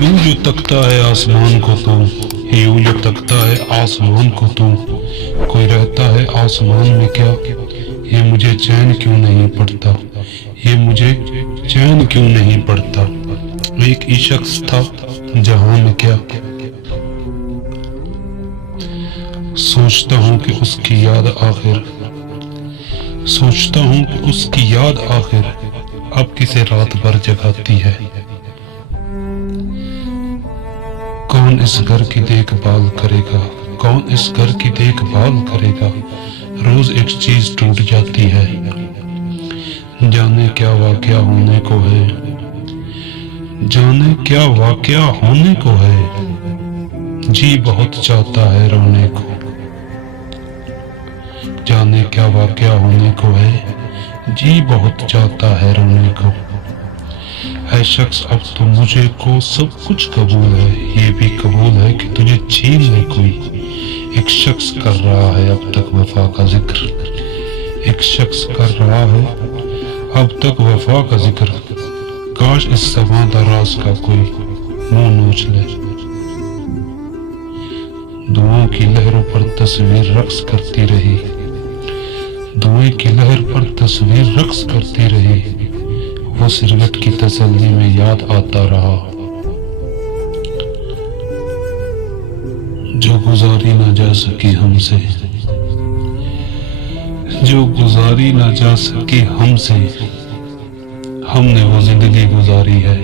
یوں جو تکتا ہے آسمان کو تو، یوں جو تکتا ہے آسمان کو تو، کوئی رہتا ہے آسمان میں کیا؟ یہ مجھے چین کیوں نہیں پڑتا، یہ مجھے چین کیوں نہیں پڑتا؟ ایک ہی شخص تھا جہاں میں کیا؟ سوچتا ہوں کہ اس کی یاد آخر، سوچتا ہوں کہ اس کی یاد آخر اب کسے رات بھر جگاتی ہے؟ کون اس گھر کی دیکھ بھال کرے گا، کون اس گھر کی دیکھ بھال کرے گا؟ روز ایک چیز ٹوٹ جاتی ہے، جانے کیا واقعہ ہونے کو ہے، جانے کیا واقعہ ہونے کو ہے، جی بہت چاہتا ہے رونے کو، جانے کیا واقعہ ہونے کو ہے، جی بہت چاہتا ہے رونے کو۔ اے شخص اب تو مجھے کو سب کچھ قبول ہے، یہ بھی قبول ہے کہ تجھے چھین لے کوئی۔ ایک شخص کر رہا ہے اب تک وفا کا ذکر، ایک شخص کر رہا ہے اب تک وفا کا ذکر، کاش اس زباں دراز کا کوئی منہ نوچ لے۔ دعاؤں کی لہروں پر تصویر رقص کرتی رہی، دعائیں کی لہر پر تصویر رقص کرتی رہی، وہ سرگٹ کی تسلی میں یاد آتا رہا، جو گزاری نہ جا سکی ہم سے، جو گزاری نہ جا سکی ہم سے، ہم نے وہ زندگی گزاری ہے۔